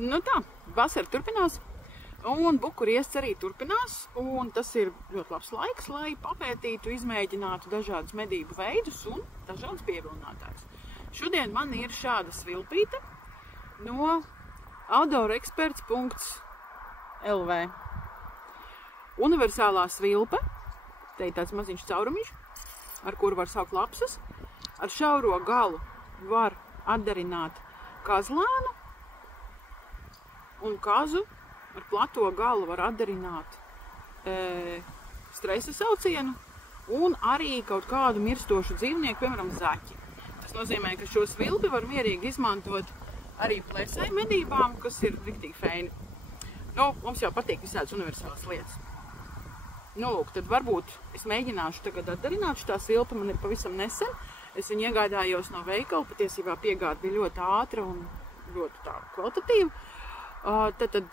Nu tā, vasara turpinās, un bukuriests arī turpinās, un tas ir ļoti labs laiks, lai papētītu, izmēģinātu dažādus medību veidus un dažādus pievilinātājus. Šodien man ir šāda svilpīte no outdoorexperts.lv. Universālā svilpe, te ir tāds maziņš caurumiņš, ar kuru var saukt lapsas. Ar šauro galu var atdarināt kazlēnu, un kazu ar plato galu var atdarināt stresa saucienu un arī kaut kādu mirstošu dzīvnieku, piemēram, zaķi. Tas nozīmē, ka šo svilpi var mierīgi izmantot arī plēsai medībām, kas ir riktīgi feini. Nu, mums jau patīk visādas universālas lietas. Nu, lūk, tad varbūt es mēģināšu tagad atdarināt. Šitā svilpa man ir pavisam nesen. Es viņu iegādājos no veikala, patiesībā piegāde bija ļoti ātra un ļoti tā kvalitatīva. Tad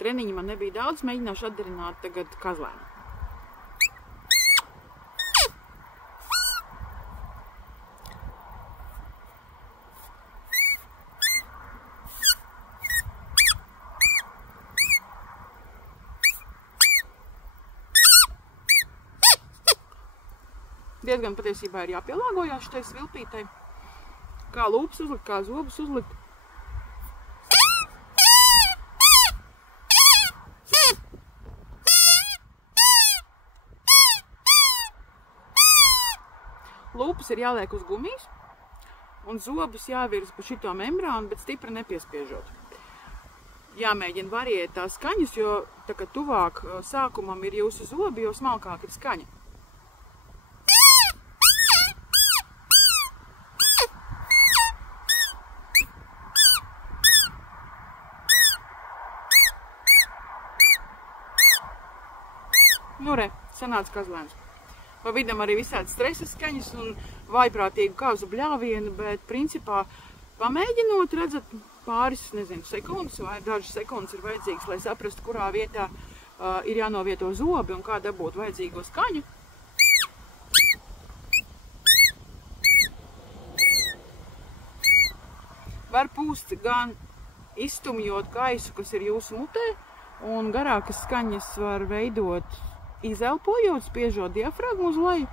treniņi man nebija daudz, mēģināšu atdarināt tagad kazlēnu. Diezgan patiesībā ir jāpielāgojās šitai svilpītei. Kā lūpas uzlikt, kā zobus uzlikt. Lūpas ir jāliek uz gumijas, un zobus jāvirza pa šito membrānu, bet stipri nepiespiežot. Jāmēģina variēt tās skaņas, jo tā kā tuvāk sākumam ir jūsu zobi, jo smalkāk ir skaņa. Nu re, sanāca kazlēns. Pa vidam arī visādi stresa skaņas un vaiprātīgu kazu bļāvienu, bet principā pamēģinot, redzat, pāris, nezinu, sekundes vai dažas sekundes ir vajadzīgas, lai saprastu, kurā vietā ir jānovieto zobi un kā dabūt vajadzīgo skaņu. Var pūst gan izstumjot gaisu, kas ir jūsu mutē, un garākas skaņas var veidot izelpojot, spiežot diafragmu uz leju.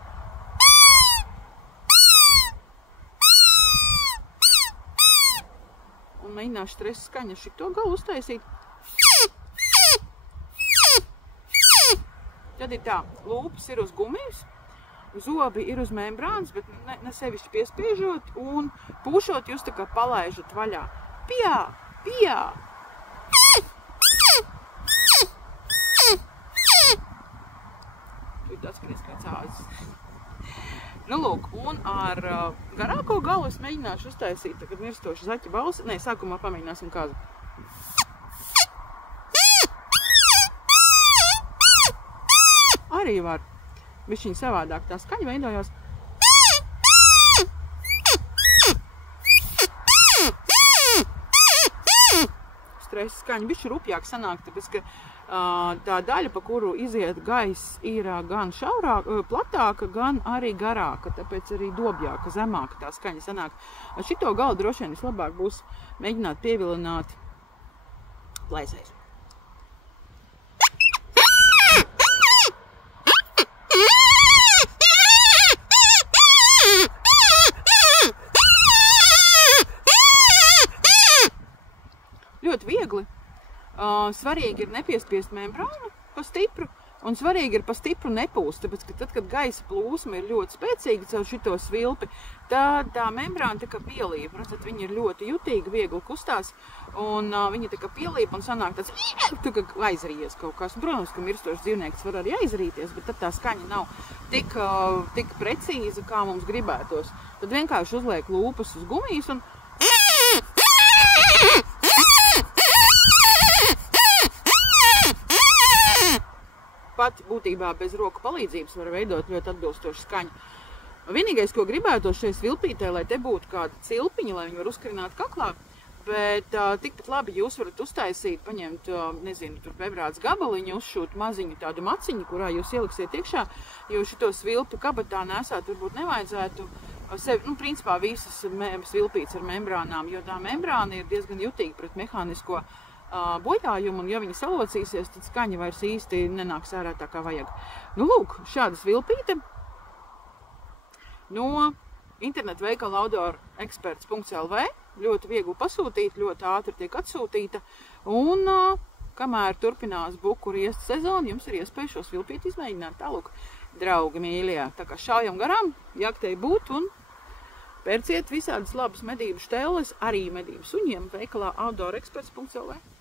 Un mēģināšu stresa skaņu šito galu uztaisīt. Tad ir tā, lūpas ir uz gumijas, zobi ir uz membrānas, bet ne sevišķi piespiežot, un pūšot jūs tā kā palaižat vaļā. Pijā, pijā! Atskaries kā cāzes. Nu, lūk, un ar garāko galu es mēģināšu uztaisīt tagad mirstošu zaķa balsi. Nē, sākumā pamēģināsim kazu. Arī var. Bišķiņ savādāk tā skaņa veidojās. Stresa skaņa bišķi rupjāk sanāk, tāpēc, ka tā daļa, pa kuru iziet gaiss, ir gan šaurāka, platāka, gan arī garāka, tāpēc arī dobjāka, zemāka tā skaņa sanāk. Ar šito galu droši vien vislabāk būs mēģināt pievilināt plēsējus. Ļoti viegli. Svarīgi ir nepiespiest membrānu pa stipru, un svarīgi ir pa stipru nepūst, tāpēc, ka tad, kad gaisa plūsma ir ļoti spēcīga caur šito svilpi, tad tā membrāna tā kā pielīp. Protams, viņa ir ļoti jutīga, viegli kustās, un viņa tā kā pielīp un sanāk tāds, tā kā aizrījies kaut kas. Un, protams, ka mirstošs dzīvnieks var arī aizrīties, bet tad tā skaņa nav tik precīza, kā mums gribētos. Tad vienkārši uzliek lūpas uz gumijas un pat būtībā bez roku palīdzības var veidot ļoti atbilstošu skaņu. Vienīgais, ko gribētos šai svilpītē, lai te būtu kāda cilpiņa, lai viņi var uzkarināt kaklā, bet tikpat labi jūs varat uztaisīt, paņemt, nezinu, tur pebrāts gabaliņu, uzšūt maziņu tādu maciņu, kurā jūs ieliksiet iekšā, jo šito svilpi kabatā nesāt varbūt nevajadzētu, principā visas svilpītes ar membrānām, jo tā membrāna ir diezgan jutīga pret mehānisko bojājumu, un ja viņi salocīsies, tad skaņa vairs īsti nenāks ārā tā kā vajag. Nu, lūk, šāda svilpīte no internetu veikala outdoorexperts.lv. Ļoti viegli pasūtīt, ļoti ātri tiek atsūtīta, un kamēr turpinās buku riesta sezona, jums ir iespēja šo svilpīti izmēģināt. Tālūk, draugi mīļie, tā kā šaujam garām, jaktei būt, un pērciet visādas labas medību šteles, arī medību suņiem veikalā outdoorexperts.lv.